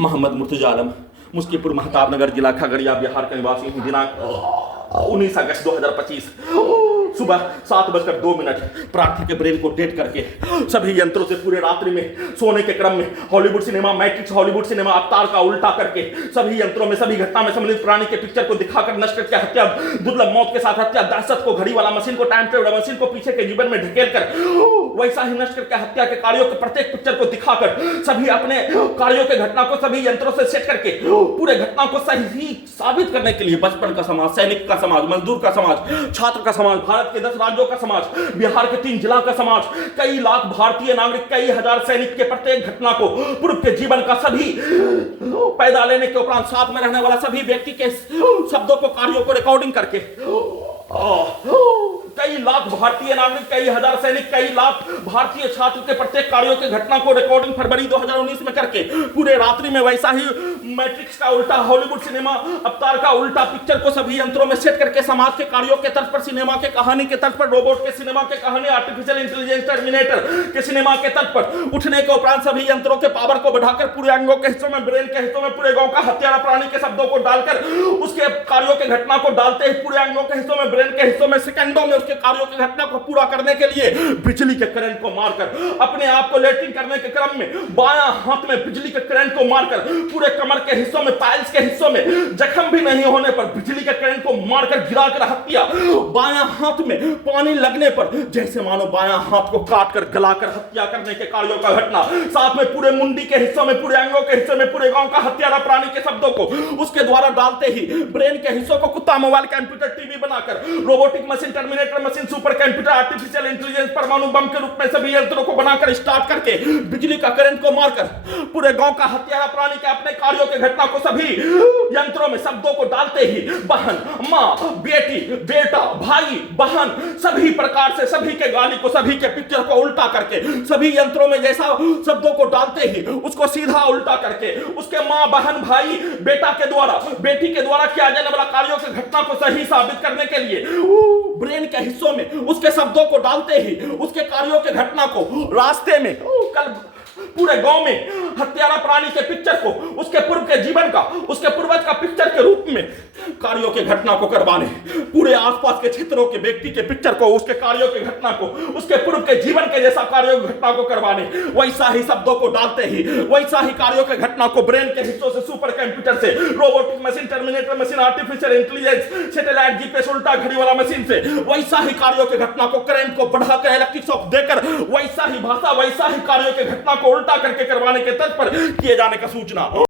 मोहम्मद मुर्तजा आलम, मुस्कीपुर महताब नगर, जिला खगड़िया, बिहार का निवासी हूँ। दिनांक 19 अगस्त 2025 सुबह 7:02 प्रार्थना के ब्रेन को डेट करके सभी यंत्रों से पूरे रात्रि में सोने के क्रम में Hollywood cinema, matrix Hollywood cinema, अवतार का उल्टा करके सभी यंत्रों में सभी घटना में सम्मिलित प्राणी के पिक्चर को दिखाकर नष्ट करके हत्या, दुर्लभ मौत के साथ हत्या, दहशत को, घड़ी वाला मशीन को, टाइम ट्रेवल मशीन को पीछे के जीवन में ढकेल कर वैसा ही नष्ट करके हत्या के कार्यों के प्रत्येक पिक्चर को दिखाकर सभी अपने कार्यों के घटना को सभी यंत्रों से सेट करके पूरे घटना को सही साबित करने के लिए बचपन का समाज, सैनिक का समाज, मजदूर का समाज, छात्र का समाज, भारत के 10 राज्यों का समाज, बिहार के 3 जिला का समाज, कई लाख भारतीय नागरिक, कई हजार सैनिक के प्रत्येक घटना को, पूर्व के जीवन का सभी पैदा लेने के उपरांत साथ में रहने वाला सभी व्यक्ति के शब्दों को, कार्यों को रिकॉर्डिंग करके कई लाख भारतीय नागरिक, कई हजार सैनिक, कई लाख भारतीय छात्र के प्रत्येक कार्यों के घटना को रिकॉर्डिंग फरवरी 2019 में करके पूरे रात्रि में वैसा ही मैट्रिक्स का उल्टा, हॉलीवुड सिनेमा, अवतार का उल्टा पिक्चर को सभी यंत्रों में सेट करके समाज के कार्यों के तर्ज पर, सिनेमा के कहानी के तर्ज पर, रोबोट के सिनेमा के कहानी, आर्टिफिशियल इंटेलिजेंस, टर्मिनेटर के सिनेमा के तर्ज पर उठने के उपरांत सभी यंत्रों के पावर को बढ़ाकर पूरे अंगों के हिस्सों में, ब्रेन के हिस्सों में, पूरे गांव का हत्यारा प्राणी के शब्दों को डालकर उसके कार्यों के घटना को डालते ही पूरे अंगों के हिस्सों में, ब्रेन के हिस्सों में सेकंडों में उसके कार्यों की घटना को पूरा करने के लिए बिजली के करंट को मारकर अपने आप को लेटरिन करने के क्रम में बायां हाथ में बिजली के करंट को मारकर पूरे कमर के हिस्सों में, पाइल्स के हिस्सों में जख्म भी नहीं होने पर बिजली के करंट को मारकर गिराकर हत्या, बायां हाथ में पानी लगने पर जैसे मानो बायां हाथ को काटकर गलाकर हत्या करने के कार्यों का घटना, साथ में पूरे मुंडी के हिस्सों में, पूरे अंगों के हिस्सों में, पूरे गांव का हत्यारा प्राणी के शब्दों को उसके द्वारा डालते ही ब्रेन के हिस्सों को कुत्ता, मोबाइल, कंप्यूटर, टीवी बनाकर robotic machine, terminator machine, super computer, artificial intelligence, परमाणु बम के रूप में सभी यंत्रों को बनाकर स्टार्ट करके बिजली का करंट को मारकर पूरे गांव का हत्यारा प्राणी के अपने कार्यों के घटना को सभी यंत्रों में शब्दों को डालते ही बहन, मां, बेटी, बेटा, भाई, बहन, सभी प्रकार से सभी के गाली को, सभी के पिक्चर को उल्टा करके सभी यंत्रों में जैसा शब्दों को डालते ही उसको सीधा उल्टा करके उसके मां, बहन, भाई, बेटा के द्वारा, बेटी के द्वारा किया जाने वाला कार्यों की घटना को सही साबित करने के लिए ब्रेन के हिस्सों में उसके शब्दों को डालते ही उसके कार्यों के घटना को रास्ते में कल पूरे गांव में हत्यारा प्राणी के पिक्चर को, उसके पूर्व के जीवन का, उसके पूर्वज का पिक्चर के रूप में कार्यों के घटना को करवाने, पूरे आसपास के क्षेत्रों के व्यक्ति के पिक्चर को, उसके कार्यों के घटना को, उसके पूर्व के जीवन के जैसा कार्यों की घटना को करवाने, वैसा ही शब्दों को डालते ही वैसा ही कार्यों के घटना को ब्रेन के हिस्सों से, सुपर कंप्यूटर से, robotic machine, terminator machine, artificial intelligence, satellite, GPS, उल्टा घड़ी वाला मशीन से वैसा ही कार्यों के घटना को करंट को बढ़ाकर, इलेक्ट्रिक शॉक देकर वैसा ही भाषा, वैसा ही कार्यों के घटना को उल्टा करके करवाने के तर्ज पर किए जाने का सूचना।